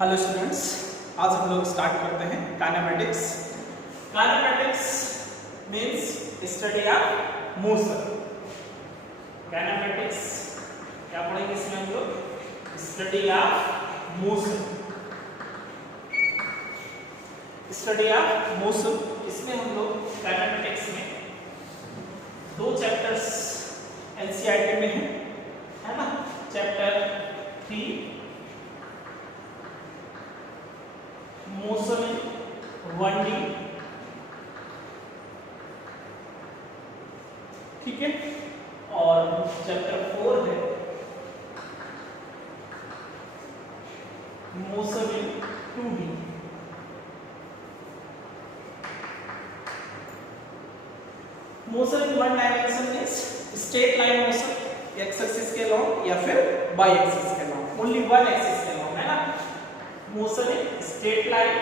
Hello students, आज हम लोग स्टार्ट करते हैं kinematics. Kinematics means study of motion. Kinematics क्या पढ़ेंगे इसमें हम लोग? Study of motion. Study of motion इसमें हम लोग काइनेमेटिक्स में दो चैप्टर्स एनसीईआरटी में है ना। चैप्टर 3 मोशन इन 1D, ठीक है, और चैप्टर 4 है motion in 2D। Motion in 1 dimension means straight line motion, x axis के अलॉन्ग या फिर बाई एक्सिस के अलॉन्ग, ओनली वन एक्सिस के अलॉन्ग, है ना। Motion in straight line,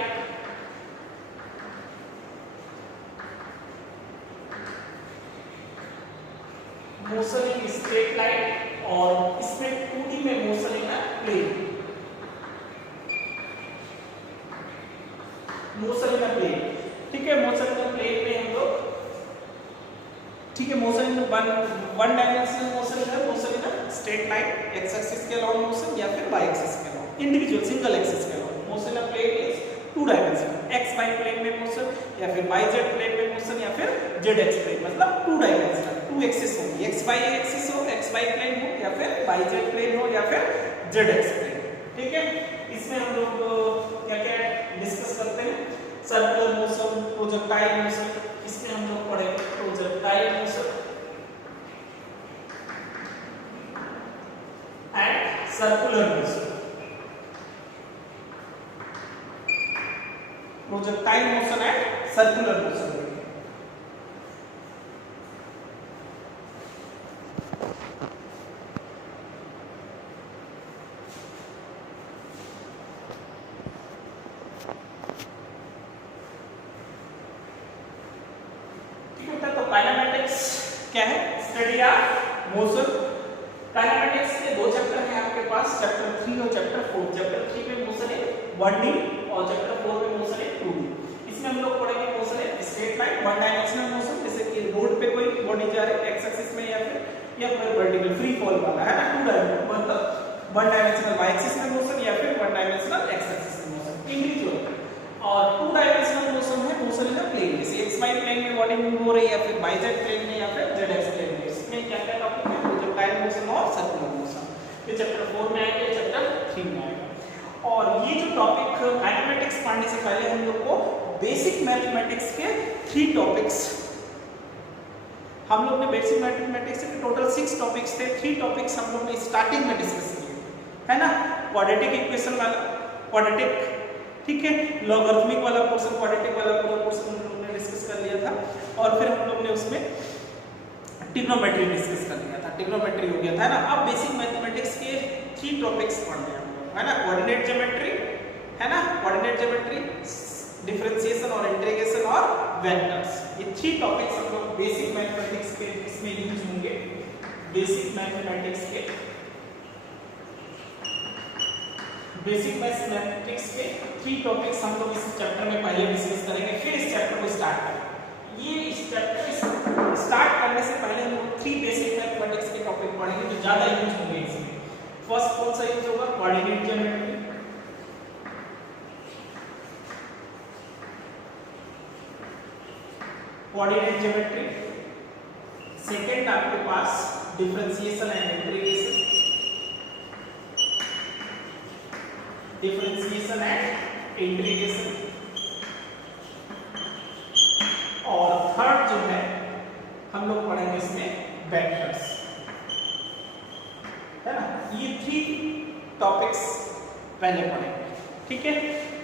motion in straight line, और इसमें 2D में motion in plane, motion in plane, ठीक है। मोशन इन प्लेन में हम लोग, ठीक है, motion in one dimensional motion है, motion in straight line, X axis के अलॉन्ग मोशन या फिर बाई एक्सिस के अलॉन्ग, इंडिविजुअल सिंगल एक्सिस के along. Motion in plane is 2 dimensional, X Y plane में मोशन या फिर वाई जेड प्लेन में मोशन या फिर जेड एक्स प्लेन, मतलब 2 डायमेंशनल, 2 एक्सिस होगी, एक्स वाई एक्सिस हो, एक्स वाई प्लेन हो या फिर वाई जेड प्लेन हो या फिर जेड एक्स प्लेन, ठीक है। इसमें हम लोग क्या क्या डिस्कस करते हैं? Circular motion, projectile motion. इसमें हम लोग पढ़ेंगे projectile motion and circular motion. Projectile motion and circular motion. Kinematics क्या है? Study of motion. काइनेमेटिक्स के दो चैप्टर हैं आपके पास, चैप्टर 3 और चैप्टर 4। चैप्टर 3 में मोशन है 1D और चैप्टर 4 में मोशन है 2D। इसमें हम लोग पढ़ेंगे मोशन है straight line, one dimensional motion, जैसे कि रोड पे कोई बॉडी जा रही है एक्स एक्सिस में या फिर वर्टिकल फ्री फॉल वाला, है ना। 2 डायमेंशनल मतलब वन डायमेंशनल वाई एक्सिस में मोशन या फिर वन डायमेंशनल एक्स एक्सिस में मोशन, इंडिविजुअल। और 2 डायमेंशनल मोशन है मोशन इन प्लेन, जैसे एक्स वाई प्लेन में बॉडी मूव हो रही है या फिर वाई जेड प्लेन में या फिर जेड एक्स प्लेन में। इसमें क्या क्या टॉपिक है? प्रोजेक्टाइल मोशन और सर्कुलर मोशन। ये चैप्टर 4 में आएगा, चैप्टर 3 में आएगा। और ये जो टॉपिक काइनेमेटिक्स पढ़ने से पहले हम लोग को बेसिक मैथमेटिक्स के 3 टॉपिक्स, हम लोग ने बेसिक मैथमेटिक्स के टोटल 6 टॉपिक्स थे, 3 टॉपिक्स हम लोग ने स्टार्टिंग में डिस्कस किए, है ना। क्वाड्रेटिक इक्वेशन वाला, क्वाड्रेटिक, ठीक है, लॉगरिथमिक वाला पोर्शन, क्वाड्रेटिक वाला पूरा पोर्शन हम लोग ने डिस्कस कर लिया था। और फिर हम लोग ने उसमें ट्रिग्नोमेट्री डिस्कस कर लिया था, ट्रिग्नोमेट्री हो गया था, है ना। अब बेसिक मैथमेटिक्स के 3 टॉपिक्स पढ़ने हैं हम लोग, है ना। कोऑर्डिनेट ज्योमेट्री, है ना, कोऑर्डिनेट ज्योमेट्री, डिफरेंशिएशन और इंटीग्रेशन और वेक्टर्स। ये 3 टॉपिक्स हम लोग बेसिक मैथमेटिक्स के इसमें यूज होंगे। बेसिक मैथमेटिक्स के 3 टॉपिक्स हम लोग इस चैप्टर में पहले डिस्कस करेंगे, फिर इस चैप्टर को स्टार्ट करेंगे। ये इस चैप्टर स्टार्ट करने से पहले हम लोग 3 बेसिक मैथमेटिक्स के टॉपिक पढ़ेंगे जो ज्यादा यूज होंगे इसमें। फर्स्ट कौन सा यूज होगा? Coordinate geometry, coordinate geometry. Second आपके पास differentiation and integration, differentiation and integration. और थर्ड जो है हम लोग पढ़ेंगे इसमें वेक्टर्स, है ना। ये 3 टॉपिक्स पहले पढ़ेंगे, ठीक है।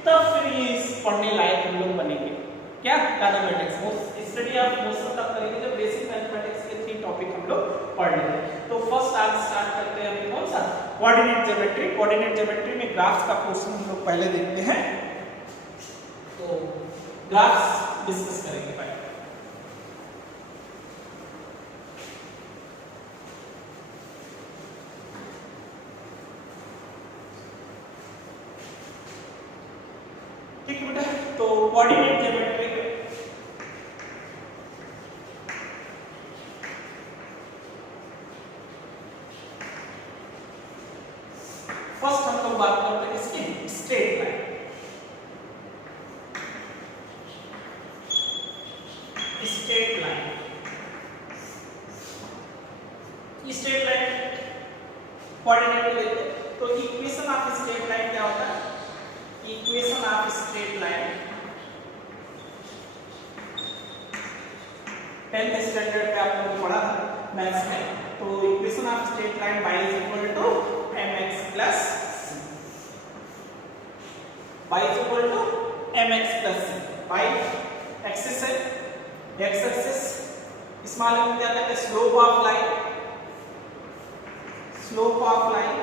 तब फिर ये पढ़ने लायक हम लोग बनेंगे। क्या? काइनेमेटिक्स, स्टडी ऑफ मोशन तब करेंगे जब बेसिक मैथमेटिक्स के 3 टॉपिक हम लोग पढ़ लेंगे। तो फर्स्ट आज स्टार्ट करते हैं हम कौन सा? Coordinate geometry. कोऑर्डिनेट ज्योमेट्री में ग्राफ्स का पोर्शन हम लोग पहले देखते हैं, तो ग्राफ्स डिस्कस करेंगे पहले। ठीक है बेटा, तो कोऑर्डिनेट ज्योमेट्री में फर्स्ट हम लोग बात करते हैं इसकी straight line. Straight line, straight line coordinate लेते हैं तो इक्वेशन ऑफ स्ट्रेट लाइन क्या होता है? Equation of straight line 10th standard में आप लोगों ने पढ़ा था मैथ्स में। तो equation of straight line y is equal to mx plus c, y is equal to mx plus c। y axis है, x एक्सिस स्मॉल m क्या कहते हैं? Slope of line, slope of line,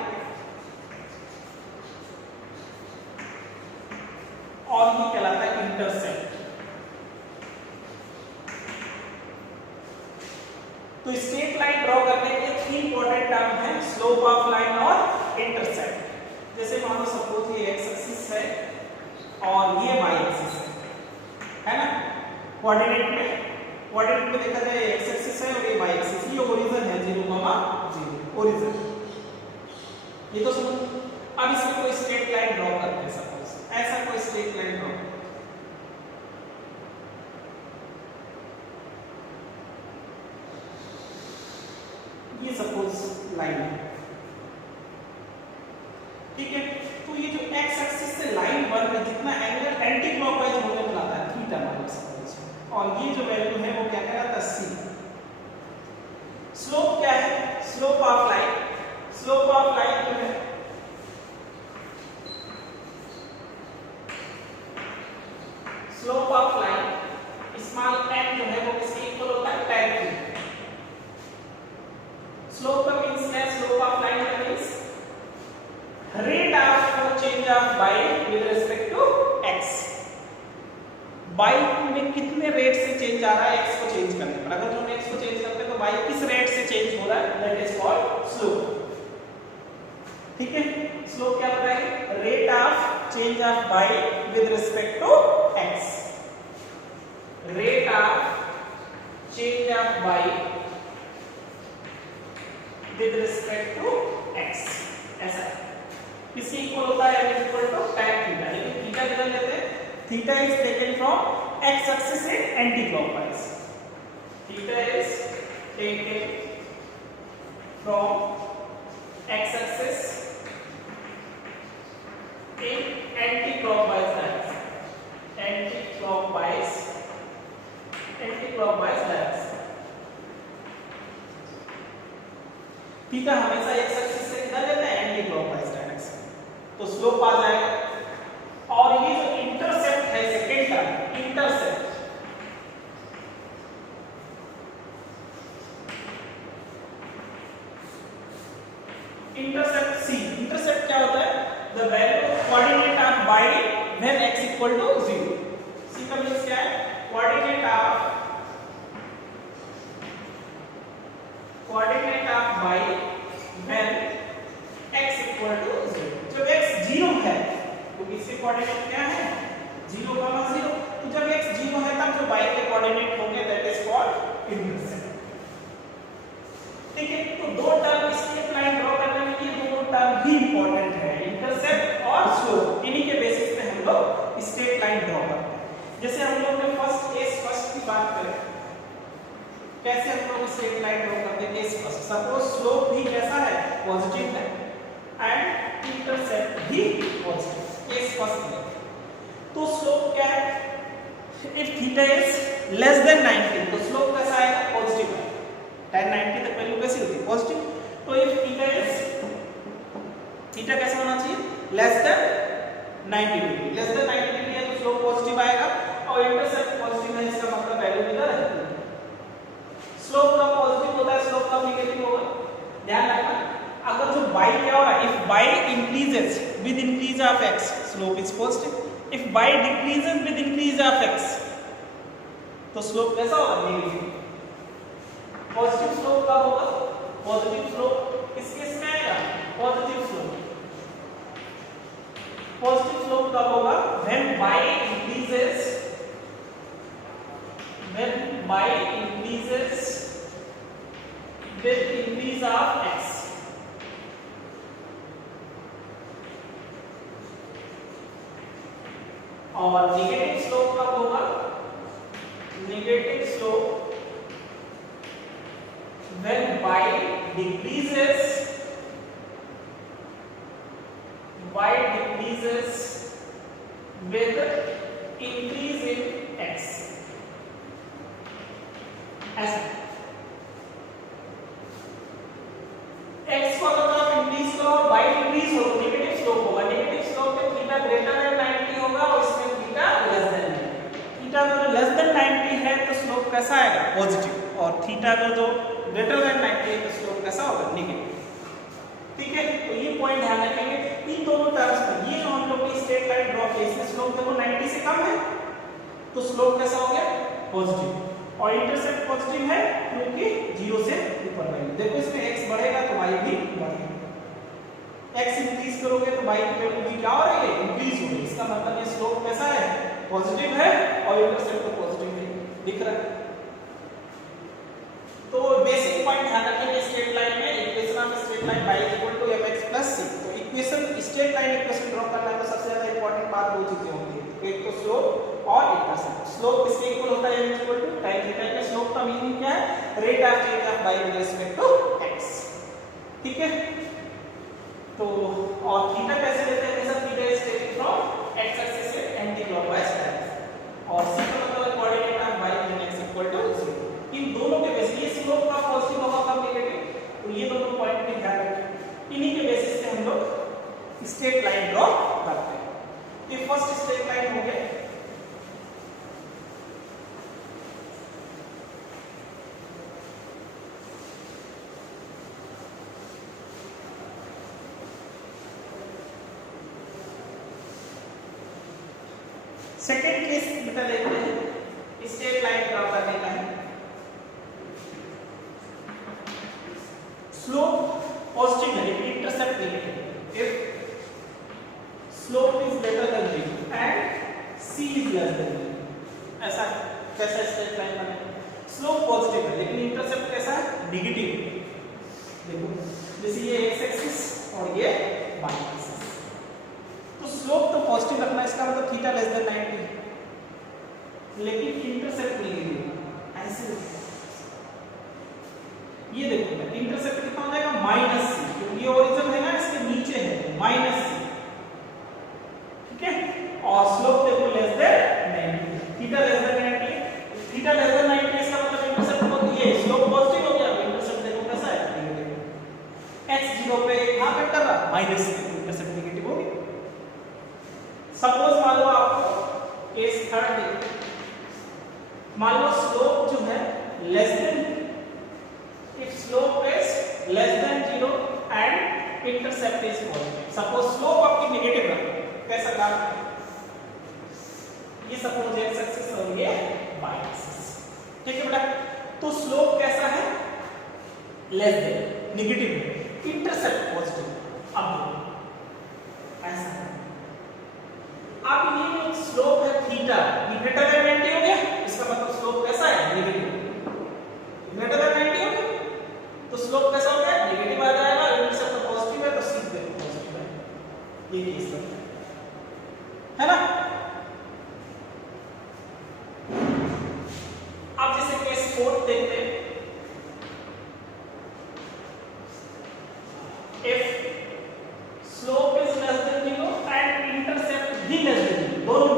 और ये कहलाता है इंटरसेप्ट। तो straight line draw करने के 3 इंपॉर्टेंट टर्म है, स्लोप ऑफ लाइन और इंटरसेप्ट। जैसे मान लो सपोज ये x एक्सिस है और ये y एक्सिस है ना? कोऑर्डिनेट में देखा जाए x एक्सिस है और ये y एक्सिस, ये ओरिजिन है 0,0 ओरिजिन। ये तो समझ। अब इसमें कोई स्ट्रेट लाइन ड्रॉ करते हैं, सपोज ऐसा कोई स्ट्रेट लाइन ड्रॉ, ये सपोज लाइन है, ठीक है? तो ये जो x एक्सिस से लाइन बन रही है, जितना एंगल एंटी क्लॉकवाइज होने को लाता है थीटा मान लो सपोज, और ये जो वैल्यू है वो क्या कहलाता है? c। स्लोप क्या है? Slope of line, slope of line जो है slope of line small m जो है वो किसके इक्वल होता है? tan theta. स्लोप का मींस क्या है? स्लोप ऑफ लाइन का means rate of change of y with respect to x। y में कितने रेट से चेंज आ रहा है x को चेंज करने पर। अगर हम x को चेंज करते हैं तो y किस रेट से चेंज हो रहा है, दैट इज कॉल्ड स्लोप। ठीक है, स्लोप क्या बताएंगे? Rate of change of y with respect to x। Rate of change of y with respect to x, ऐसा किसके इक्वल होता है? m equal to tan theta. लेकिन थीटा कितना लेते हैं? Theta is taken from x axis and anti clockwise. Theta is taken from x axis in anti clockwise direction, anti clockwise direction. Theta हमेशा x axis से किधर लेते हैं? Anti clockwise direction. तो स्लोप आ जाएगा। और ये जो इंटरसेप्ट है second term, intercept, intercept c। Intercept क्या होता है? The value coordinate of y when x equal to 0। c का मींस क्या है? Coordinate of y when x equal to 0। जब x 0 है तो इसके कोऑर्डिनेट क्या है? 0, 0। तो जब x 0 है तब जो y के कोऑर्डिनेट होंगे दैट इज कॉल्ड इंटरसेप्ट। ठीक है, तो दो टर्म स्ट्रेट लाइन ड्रॉ करने में ये दोनों टर्म भी इंपॉर्टेंट है, इंटरसेप्ट और स्लोप। इन्हीं के बेसिस पे हम लोग स्ट्रेट लाइन ड्रॉ करते हैं। जैसे हम लोग ने फर्स्ट की बात करें, कैसे हम लोग स्ट्रेट लाइन ड्रॉ करते हैं? केस फर्स्ट, सपोज स्लोप भी कैसा है? पॉजिटिव है एंड इंटरसेप्ट भी पॉजिटिव। केस फर्स्ट में तो स्लोप क्या है? If theta is less then 90 तो स्लोप कैसा आएगा? पॉजिटिव आएगा। tan 90 तक वैल्यू कैसी होती है? पॉजिटिव। तो इफ थीटा कैसा होना चाहिए? Less than 90 degree. Less than 90 degree है तो स्लोप पॉजिटिव आएगा, और इंटरसेप्ट पॉजिटिव है, इसका मतलब वैल्यू किधर है? स्लोप का पॉजिटिव होता है, स्लोप का नेगेटिव होगा। ध्यान रखना, अगर जो y क्या हो रहा है? If y increases with increase of x, slope is positive. If y decreases with increase of x, तो स्लोप कैसा होगा? नेगेटिव। पॉजिटिव स्लोप कब होगा? पॉजिटिव स्लोप किस केस में आएगा? Positive slope. पॉजिटिव स्लोप कब होगा? When y increases with increase of x, और नेगेटिव स्लोप कब होगा? Negative slope when y decreases with increase in x, ऐसा x को अगर आप इंक्रीज करो और y डिक्रीज हो तो नेगेटिव स्लोप होगा। नेगेटिव स्लोप में थीटा ग्रेटर देन 90 होगा और इसमें थीटा लेस देन 90। थीटा अगर लेस देन 90 है तो स्लोप कैसा आएगा? पॉजिटिव, और थीटा अगर जो ग्रेटर देन 90 है तो स्लोप कैसा होगा? नेगेटिव। ठीक है, तो ये पॉइंट ध्यान रखेंगे इन दोनों टर्म्स में। ये जो हम लोग ने स्ट्रेट लाइन ड्रॉ की इसमें स्लोप देखो 90 से कम है तो स्लोप कैसा हो गया? पॉजिटिव, और इंटरसेप्ट पॉजिटिव है क्योंकि 0 से ऊपर वैल्यू। देखो इसमें x बढ़ेगा तो y भी बढ़ेगा, x इंक्रीज करोगे तो y की वैल्यू भी क्या हो रही है? इंक्रीज हो रही है। इसका मतलब ये स्लोप कैसा है? पॉजिटिव है, और इंटरसेप्ट तो पॉजिटिव है, दिख रहा है। तो बेसिक पॉइंट ध्यान रखेंगे स्ट्रेट लाइन में, equation of straight line y = mx + c। तो equation straight line equation draw करना है तो सबसे ज्यादा इंपॉर्टेंट बात दो चीजें होती है, एक तो स्लोप और इंटरसेप्ट। स्लोप किसके इक्वल होता है? m = tan थीटा का। स्लोप का मीनिंग क्या है? Rate of change of y with respect to x। ठीक है, तो और थीटा कैसे लेते हैं? जैसा theta is taken from x axis से एंटी क्लॉकवाइज डायरेक्शन, और c का मतलब coordinate of y in x = 0। इन दोनों के बेसिस ये स्लोप का पॉजिटिव होगा कब नेगेटिव, तो ये दोनों पॉइंट पे ध्यान रखें। इन्हीं के बेसिस पे हम लोग स्ट्रेट लाइन ड्रॉ करते हैं। ये फर्स्ट स्ट्रेट लाइन हो गया। सेकेंड केस बता लेते हैं, स्ट्रेट लाइन ड्रॉ करने का है। स्लोप पॉजिटिव है लेकिन intercept negative. If slope is greater than 0 and c is less then 0, ऐसा कैसा स्ट्रेट लाइन बनेगा? स्लोप पॉजिटिव है लेकिन इंटरसेप्ट कैसा है? नेगेटिव। देखो जैसे ये x एक्सिस और ये y एक्सिस, तो स्लोप तो पॉजिटिव रखना, इसका मतलब थीटा लेस देन 90, लेकिन इंटरसेप्ट नेगेटिव। ऐसे ये देखो इंटरसेप्ट कितना हो जाएगा? -c, क्योंकि ये ओरिजिन है ना इसके नीचे है, -c। ठीक है, और स्लोप देखो less than 90, theta less than 90, theta less than 90 इसका मतलब इंटरसेप्ट को ये स्लोप पॉजिटिव हो गया, इंटरसेप्ट देखो कैसा है? नेगेटिव। x 0 पे कहां पे कर रहा? -c, इंटरसेप्ट नेगेटिव हो गया। सपोज मान लो आपको केस थर्ड देखो, मान लो स्लोप जो है less than, if slope is less than 0 and intercept is positive, suppose slope आपकी नेगेटिव है, कैसा काम है? ये सपोज x एक्सिस और ये y एक्सिस। ठीक है बेटा, तो स्लोप कैसा है? लेस देन, नेगेटिव है, इंटरसेप्ट पॉजिटिव। अब ऐसा अब ये जो स्लोप है थीटा, ये ग्रेटर देन 90 हो गया, इसका मतलब स्लोप कैसा है? नेगेटिव। ग्रेटर देन 90 हो गया तो स्लोप कैसा हो गया? नेगेटिव आ जाएगा, इंटरसेप्ट पॉजिटिव है तो सीधे पॉजिटिव है। ये केस है ना। अब जैसे केस 4 देखते हैं, if slope is less then 0 and intercept भी लेस देन 0, दोनों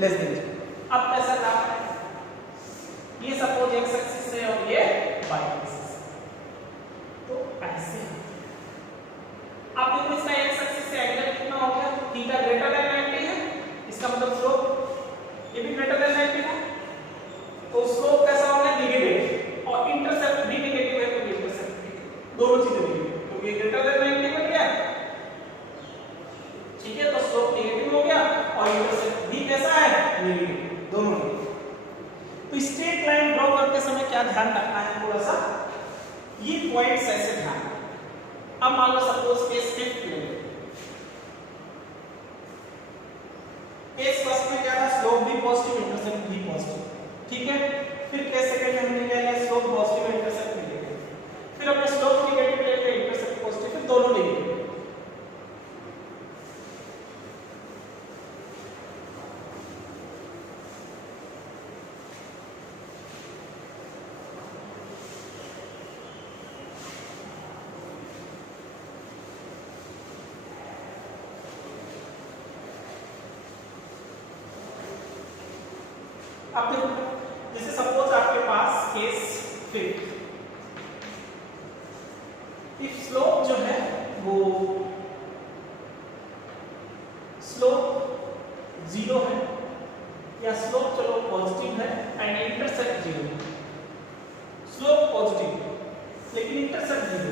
लेस देन 0। अब कैसा काम है? ये सपोज x एक्सिस है और ये y एक्सिस, तो ऐसे अब देखो इसका x एक्सिस से एंगल कितना हो गया? थीटा ग्रेटर देन 90 है, इसका मतलब स्लोप ये भी ग्रेटर देन 90 है, तो स्लोप कैसा हो गया? नेगेटिव, और इंटरसेप्ट भी नेगेटिव है, तो इंटरसेप्ट दोनों चीजें नेगेटिव, तो ये ग्रेटर देन 90 बन गया। ठीक है, तो स्लोप नेगेटिव हो गया और इंटरसेप्ट भी कैसा है? नेगेटिव, दोनों नेगेटिव। तो स्ट्रेट लाइन ड्रॉ करते समय क्या ध्यान रखना है? थोड़ा सा ये पॉइंट्स ऐसे ध्यान। अब मान लो सपोज केस 5 ले, केस फर्स्ट अब देखो, जैसे सपोज आपके पास केस फिफ्थ, इफ स्लोप जो है वो स्लोप 0 है या स्लोप चलो पॉजिटिव है एंड इंटरसेप्ट 0, स्लोप पॉजिटिव लेकिन इंटरसेप्ट 0।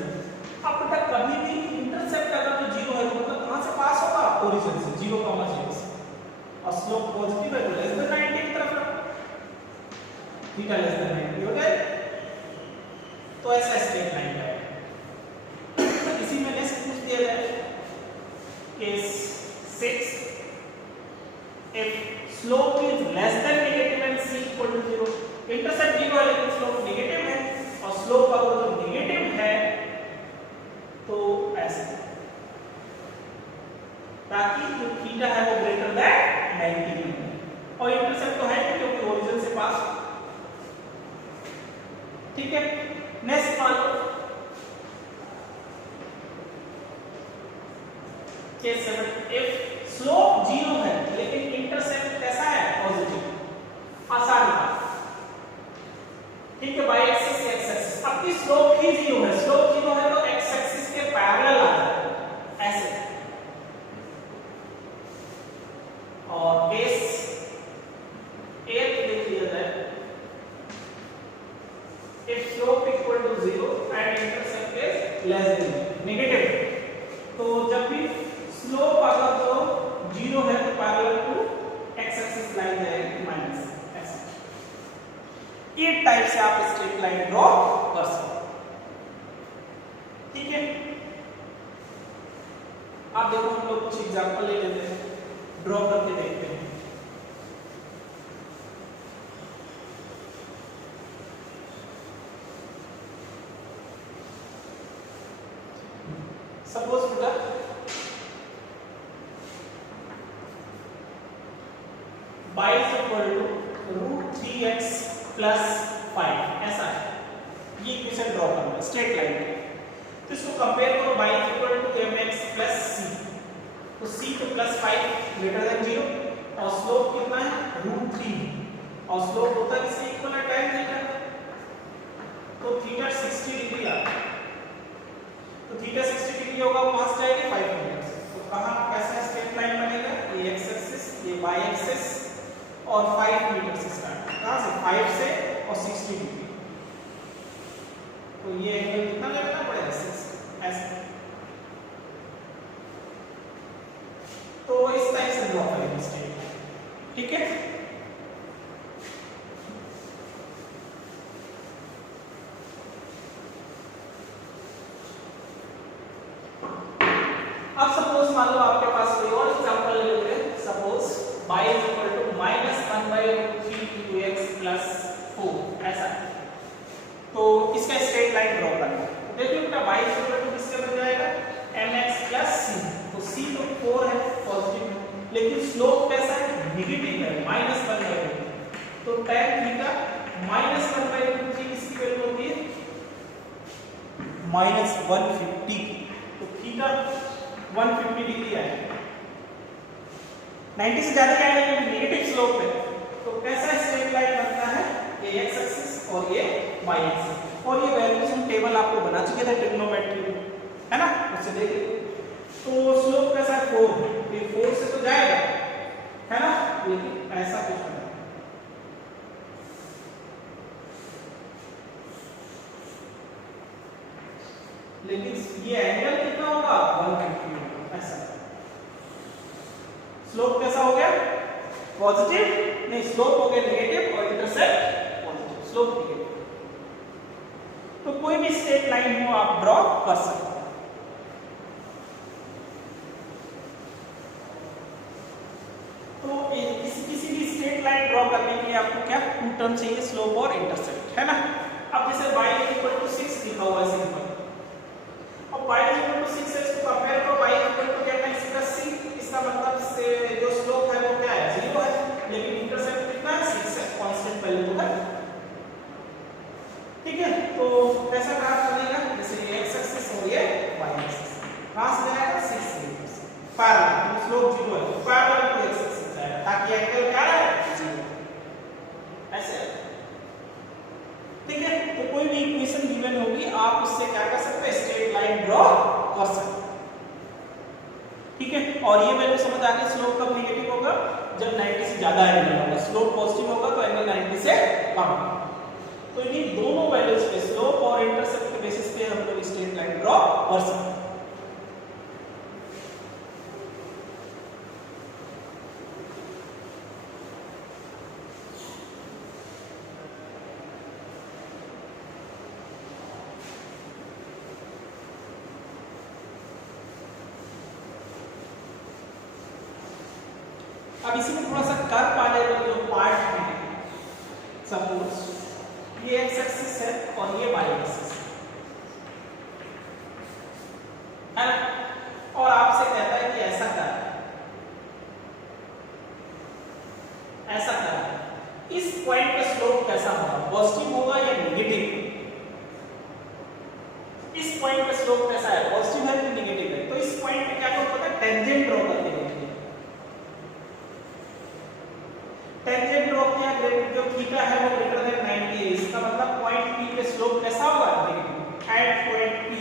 अब बेटा कभी भी इंटरसेप्ट अगर तो 0 है तो मतलब कहां से पास होगा? ओरिजिन से, 0,0 से। और स्लोप पॉजिटिव है तो लेस देन 90 की तरफ रखो, थीटा लेस देन 90 हो गया। तो ऐसा स्ट्रेट लाइन है। तो इसी में नेक्स्ट पूछ दिया जाए case 6, if slope is less than negative and c equal to 0, intercept 0 है लेकिन स्लोप नेगेटिव है, और स्लोप अगर तो नेगेटिव है तो ऐसे, ताकि जो थीटा है वो ग्रेटर देन 90 और इंटरसेप्ट तो है क्योंकि ओरिजिन से पास। ठीक है, नेक्स्ट मान लो केस 7, इफ स्लोप 0 है लेकिन इंटरसेप्ट कैसा है? पॉजिटिव। आसान बात, ठीक है, बाय एक्सिस से एक्स एक्सिस। अब की स्लोप ही 0 है, स्लोप 0 है तो एक्स एक्सिस के पैरेलल आ जाता है ऐसे। और केस 8 देख लिया जाए, if slope equal to 0 and intercept is less than negative, तो जब भी स्लोप अगर तो 0 है तो parallel to x axis line जाएगी माइनस ऐसे। ये टाइप से आप स्ट्रेट लाइन ड्रॉ कर सकते हो। ठीक है, आप देखो हम लोग कुछ एग्जांपल ले लेते हैं, ड्रॉ करके देखते हैं। सपोज बेटा y is equal to √3x plus 5 ऐसा है, ये इक्वेशन ड्रॉ करना है स्ट्रेट लाइन पे। तो इसको कंपेयर करो, y is equal to mx plus c, तो c तो प्लस 5 ग्रेटर देन 0 और स्लोप कितना है? √3 और स्लोप होता है किसके इक्वल है? tan theta. तो थीटा 60 डिग्री आता है, तो थीटा 60 डिग्री होगा वो कहां से जाएगी? 5 मीटर से। तो कहां कैसा स्ट्रेट लाइन बनेगा? ये x एक्सिस, ये y एक्सिस और 5 मीटर से स्टार्ट, कहां से? 5 से और 60 डिग्री। तो ये एंगल कितना लगाना पड़ेगा? 6 ऐसे। तो इस टाइप से ड्रॉ करेंगे स्ट्रेट लाइन। ठीक है, अब सपोज मान लो आपके पास कोई और एग्जांपल ले लेते हैं। Suppose y is equal to -1/3x plus 4 ऐसा, तो इसका स्ट्रेट लाइन ड्रॉ करना है। देखिए बेटा y is equal to किसके बन जाएगा? mx plus c, तो c तो 4 है पॉजिटिव है, लेकिन स्लोप कैसा है? नेगेटिव है, -1/3। तो tan थीटा -1/3 किसकी वैल्यू होती है? -150। तो थीटा 150 डिग्री आएगा, 90 से ज्यादा आएगा क्योंकि नेगेटिव स्लोप है। तो कैसा स्ट्रेट लाइन बनता है? ये x एक्सिस और ये y एक्सिस, और ये वैल्यूज हम टेबल आपको बना चुके थे ट्रिग्नोमेट्री में, है ना, उससे देखिए। तो स्लोप कैसा है? 4, ये 4 से तो जाएगा, है ना, लेकिन ऐसा कुछ नहीं, लेकिन ये एंगल कितना होगा? 150 होगा ऐसा। स्लोप कैसा हो गया? पॉजिटिव नहीं, स्लोप हो गया नेगेटिव और इंटरसेप्ट पॉजिटिव, स्लोप नेगेटिव। तो कोई भी स्ट्रेट लाइन हो आप ड्रॉ कर सकते हैं। तो किसी भी स्ट्रेट लाइन ड्रॉ करने के लिए आपको क्या? 2 टर्म चाहिए, स्लोप और इंटरसेप्ट, है ना। अब जैसे y इक्वल टू 6 लिखा हुआ है सिंपल, अब y इक्वल टू 6 है, इसको कंपेयर करो, y इक्वल टू क्या है? x प्लस c, इसका मतलब से जो स्लोप है वो क्या है? 0 है, लेकिन इंटरसेप्ट कितना है? 6 है, कांस्टेंट वैल्यू तो है। ठीक है, तो कैसा ग्राफ बनेगा? जैसे ये x एक्सिस और ये y एक्सिस, कहां से जाएगा? 6 से पैरेलल, स्लोप 0 है, पैरेलल टू x एक्सिस जाएगा, ताकि एंगल क्या है? 0। गिवन होगी आप उससे क्या कर सकते हैं, स्ट्रेट लाइन ड्रॉ कर सकते हैं। ठीक है, और ये वैल्यू समझ आ गई, स्लोप कब नेगेटिव होगा, जब 90 से ज्यादा एंगल होगा, स्लोप पॉजिटिव होगा तो एंगल 90 से कम होगा। तो इन दोनों वैल्यूज पे स्लोप और इंटरसेप्ट के बेसिस पे हम लोग स्ट्रेट लाइन ड्रॉ कर सकते हैं। अब इसी में थोड़ा सा कर्व वाले जो पार्ट है, सपोज ये एक्स एक्सिस है और ये वाई एक्सिस है ना, और आपसे कहता है कि ऐसा कर, ऐसा कर, इस पॉइंट पे स्लोप कैसा होगा, पॉजिटिव होगा या नेगेटिव, इस पॉइंट पे स्लोप कैसा है, पॉजिटिव है कि नेगेटिव है। तो इस पॉइंट पे क्या करो, पता है, टेंजेंट ड्रॉ करके देखिए, टेंजेंट ड्रॉ किया, जो थीटा है वो ग्रेटर देन 90 है, इसका मतलब पॉइंट P पे स्लोप कैसा होगा, negative. At point P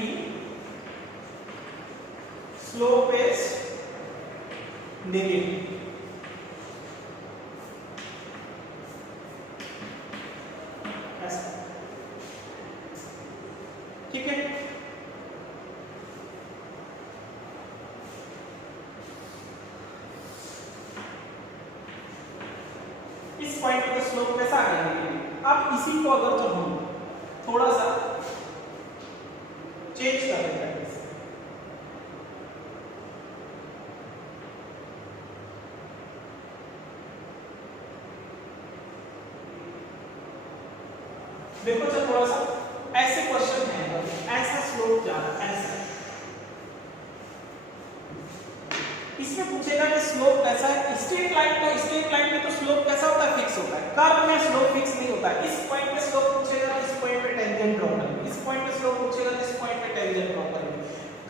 slope is negative. ऐसा, ठीक है। इस पॉइंट पे स्लोप कैसा आ गया, अब इसी को अगर जो हम थोड़ा सा चेंज कर देते हैं, देखो चल थोड़ा सा ऐसे क्वेश्चन है, ऐसा स्लोप जा रहा है, ऐसा इसमें पूछेगा कि स्लोप कैसा है, स्ट्रेट लाइन का, स्ट्रेट लाइन में तो स्लोप कैसा होता है, फिक्स होता है, कर्व में स्लोप फिक्स नहीं होता है। इस पॉइंट पे स्लोप पूछेगा तो इस पॉइंट पे टेंजेंट ड्रॉ करेंगे, इस पॉइंट पे स्लोप पूछेगा तो इस पॉइंट पे टेंजेंट ड्रॉ करेंगे।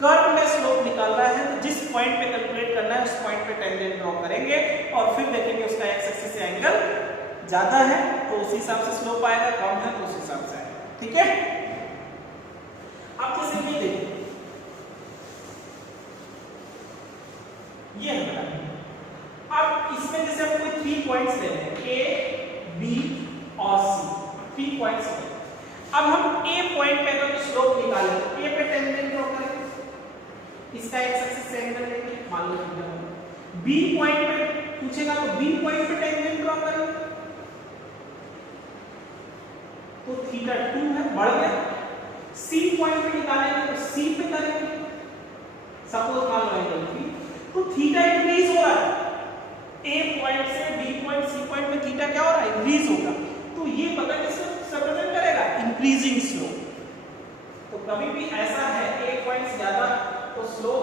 कर्व में स्लोप निकालना है तो जिस पॉइंट पे कैलकुलेट करना है उस पॉइंट पे टेंजेंट ड्रॉ करेंगे और फिर देखेंगे उसका एक्स एक्सिस से एंगल ज्यादा है तो उसी हिसाब से स्लोप आएगा, कम है तो उस हिसाब से आएगा, ठीक है। अब जैसे ये देखिए, ये है, अब इसमें जैसे हम कोई 3 पॉइंट्स ले रहे हैं, ए बी और सी, 3 पॉइंट्स ले, अब हम ए पॉइंट पे अगर स्लोप निकालें तो ए पे टेंजेंट ड्रॉ करेंगे, इसका एक्स एक्सिस से एंगल लेंगे, मान लो थीटा। बी पॉइंट पे पूछेगा तो बी पॉइंट पे टेंजेंट ड्रॉ करेंगे तो थीटा 2 है, बढ़ गया। सी पॉइंट पे निकालेंगे तो सी पे करेंगे, सपोज मान लो एंगल थी, तो थीटा इंक्रीज हो रहा है, ए पॉइंट से बी पॉइंट सी पॉइंट में थीटा क्या हो रहा है, इंक्रीज होगा, तो ये पता किसको रिप्रेजेंट करेगा, इंक्रीजिंग स्लोप। तो कभी भी ऐसा है ए पॉइंट से ज्यादा तो स्लोप,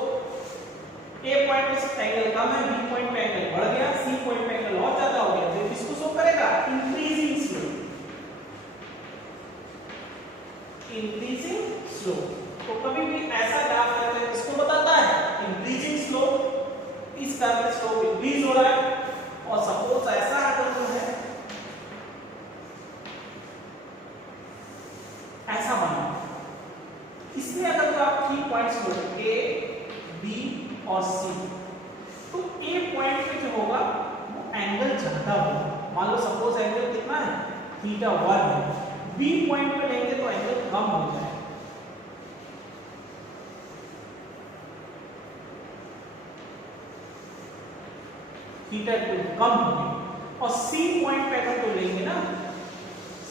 ए पॉइंट पे एंगल कम है, बी पॉइंट पे एंगल बढ़ गया, सी पॉइंट पे एंगल और ज्यादा हो गया, तो किसको शो करेगा, इंक्रीजिंग स्लोप, इंक्रीजिंग स्लोप। तो कभी भी ऐसा ग्राफ करते हैं किसको बताता है, इंक्रीजिंग स्लोप, इस कर्व में स्लोप इंक्रीज हो रहा है, और सपोज ऐसा अगर जो है ऐसा बना, इसमें अगर तो आप 3 पॉइंट्स लो ए बी और सी, तो ए पॉइंट पे जो होगा वो एंगल ज्यादा होगा, मान लो सपोज एंगल कितना है, थीटा 1 है, बी पॉइंट पे लेंगे तो एंगल कम हो जाएगा, थीटा 2 कम होगी, और सी पॉइंट पे अगर तो लेंगे ना,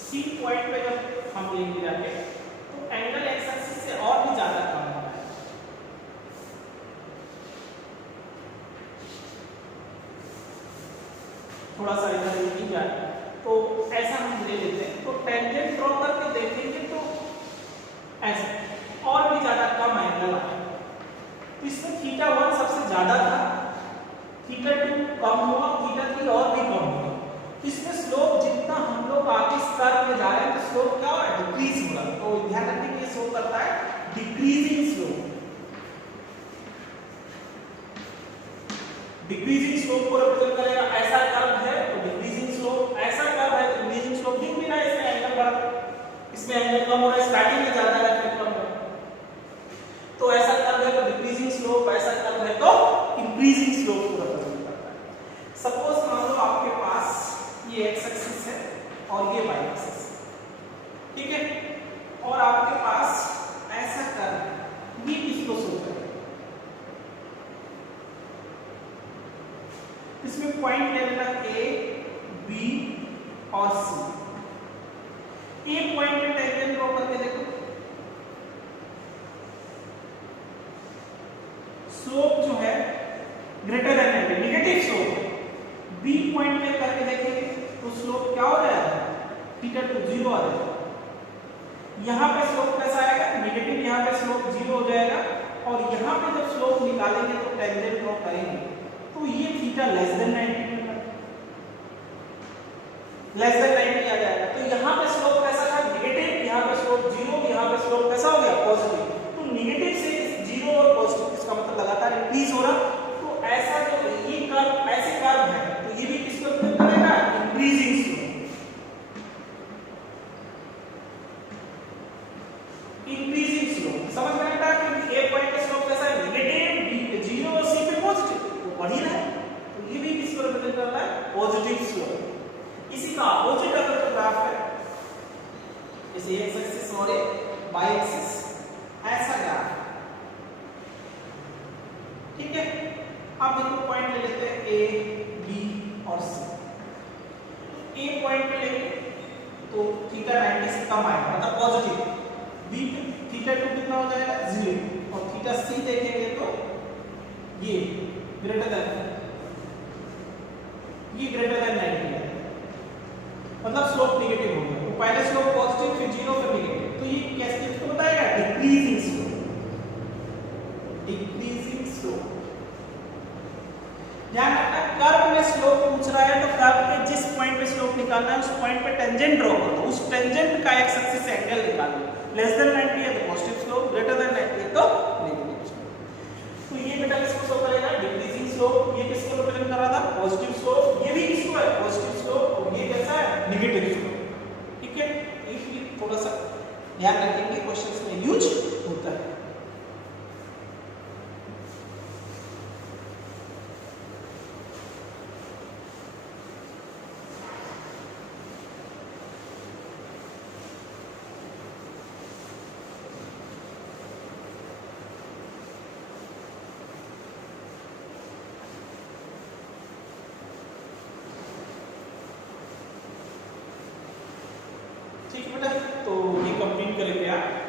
सी पॉइंट पे जब हम लेंगे जाके तो एंगल एक्स एक्सिस से और भी ज्यादा कम होगा, थोड़ा सा इधर लिखी जाए तो ऐसा हम ले लेते हैं, तो टेंजेंट ड्रॉ करके देखेंगे तो ऐसा और भी ज्यादा कम एंगल आएगा, तो इसमें थीटा 1 सबसे ज्यादा था, थीटा 2 कम हुआ, थीटा 3 और भी कम हुआ, तो इसमें स्लोप जितना हम लोग आगे इस कर्व में जा रहे हैं तो स्लोप क्या हो रहा है, डिक्रीज हो रहा है, तो ध्यान रखिए ये शो करता है डिक्रीजिंग स्लोप, डिक्रीजिंग स्लोप को रिप्रेजेंट करेगा, ऐसा कर्व है तो डिक्रीजिंग स्लोप, ऐसा कर्व है तो इंक्रीजिंग स्लोप, दिख भी रहा है इसमें एंगल बढ़, इसमें एंगल कम हो रहा है, स्टार्टिंग में ज्यादा है फिर कम हो रहा है। तो ऐसा कर्व है तो डिक्रीजिंग स्लोप, ऐसा कर्व है तो इंक्रीजिंग स्लोप को रिप्रेजेंट करता है। सपोज मान लो आपके पास ये एक्स एक्सिस है और ये वाई एक्सिस है, ठीक है, और आपके पास ऐसा कर्व, ये किसको शो करेगा? इसमें पॉइंट ले लेना ए, बी और सी। ए पॉइंट पे टेंजेंट ड्रॉ करके देखो, स्लोप जो है ग्रेटर देन 90, नेगेटिव स्लोप है। बी पॉइंट पे करके देखेंगे तो स्लोप क्या हो जाएगा? थीटा टू 0 आ जाएगा। यहां पे स्लोप कैसा आएगा? नेगेटिव, यहां पे स्लोप 0 हो जाएगा। और यहां पे जब स्लोप निकालेंगे तो टेंजेंट ड्रॉ करेंगे तो ये theta less than 90 less than 90 आ जाएगा। तो यहाँ पे स्लोप कैसा था? नेगेटिव, यहाँ पे स्लोप 0, यहाँ पे स्लोप कैसा हो गया? पॉजिटिव। तो नेगेटिव से 0 और पॉजिटिव, इसका मतलब लगातार इंक्रीज हो रहा। तो ऐसा जो ये कर्व, ऐसे कर्व है तो ये भी किसको रिप्रेजेंट करेगा? Increasing slope. इंक्रीजिंग स्लोप समझ में आता है कि ए पॉइंट का स्लोप कैसा है? नेगेटिव, बी पे 0 और सी पे पॉजिटिव, तो बढ़ ही रहा है। तो ये भी किसको रिप्रेजेंट करता है? Positive slope. इसी का अपोजिट अगर तो ग्राफ है, जैसे एक्स एक्सिस और वाई एक्सिस, ऐसा ग्राफ, ठीक है। अब देखो पॉइंट ले लेते हैं ए, बी और सी। ए पॉइंट पे लेंगे तो थीटा 90 से कम आएगा, मतलब पॉजिटिव। बी पे थीटा 2 कितना हो जाएगा? 0। और थीटा सी देखेंगे तो ये ग्रेटर देन, ये ग्रेटर देन 90 है, मतलब स्लोप नेगेटिव हो गया। तो पहले स्लोप पॉजिटिव, फिर 0, फिर नेगेटिव। तो ये कैसे इसको बताएगा? Decreasing slope. Decreasing slope. ध्यान रखना, कर्व में स्लोप पूछ रहा है तो कर्व के जिस पॉइंट पे स्लोप निकालना है उस पॉइंट पे टेंजेंट ड्रॉ करो, उस टेंजेंट का एक्स एक्सिस से एंगल निकालना। लेस देन 90 है तो पॉजिटिव स्लोप, ग्रेटर देन 90 है तो नेगेटिव स्लोप। तो ये बेटा किसको शो करेगा? Decreasing slope. ये किसको रिप्रेजेंट कर रहा था? Positive slope. ये भी किसको है? Positive slope. और ये कैसा है? नेगेटिव स्लोप, ठीक है। ये थोड़ा सा ध्यान रखेंगे, क्वेश्चंस में यूज होता है। ठीक है बेटा, तो ये कंप्लीट करेंगे आप।